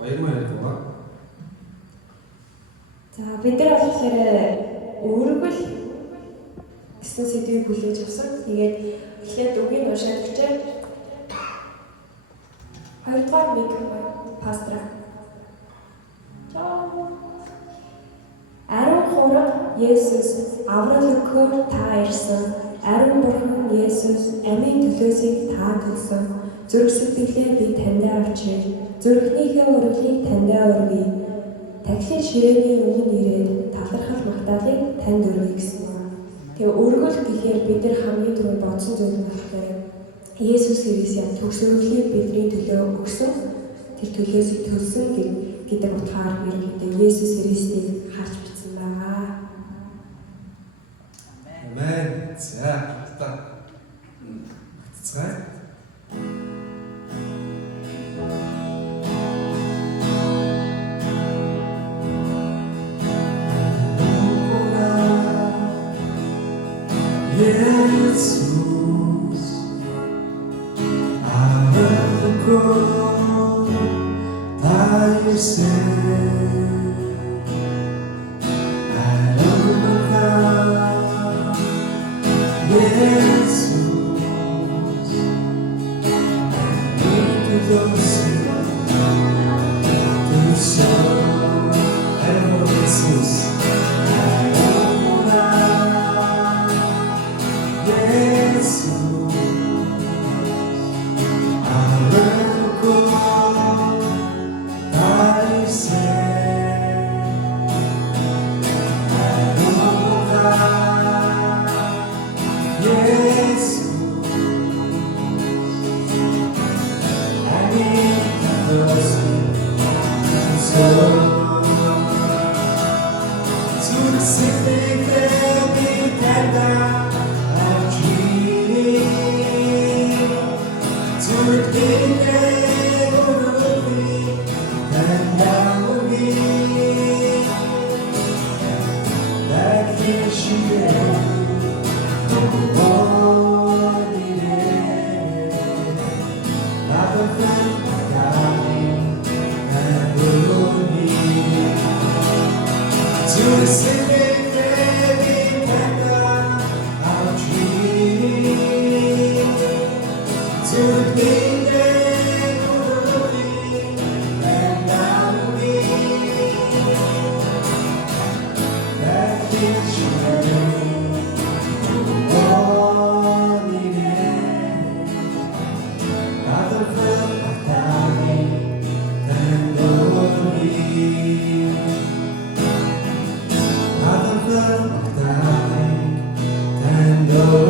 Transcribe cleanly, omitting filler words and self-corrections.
баяр маань ярьдаг ба. За бид нар болохоор өөргөл гэсэн сэдвийг хүлээж авсан. Тэгээд эхлээд үгийг уншаад өгчээ. 2 дугаар микрофон пастора. Ариун хураг Есүс аврал өгөхөөр та ирсэн. Ариун бурхан Есүс амийн төлөөсийг та төлсөн. Зүрх сэтгэлээ би таньдаа авчир. Зүрхнийхээ урагдлыг таньдаа өргөе. Тахилын ширээний өмнө ирээд талархал магтаалыг танд өргөе гэсэн байна. Тэгээ өргөл гэхээр бид нар хамгийн түрүү бодсон зүйл нь болохоор Есүс Христос төгсгөлийг бидний төлөө өгсөн. Тэр төлөөсөө төлсөн гэдэг утгаар ерөнхийдөө Есүс Христийг харж бичсэн байгаа. Амен. За та. Цай. Jesus, 아름답고 다일세 아름다가 예수 믿으셨으 두서 아름다운 예수스 No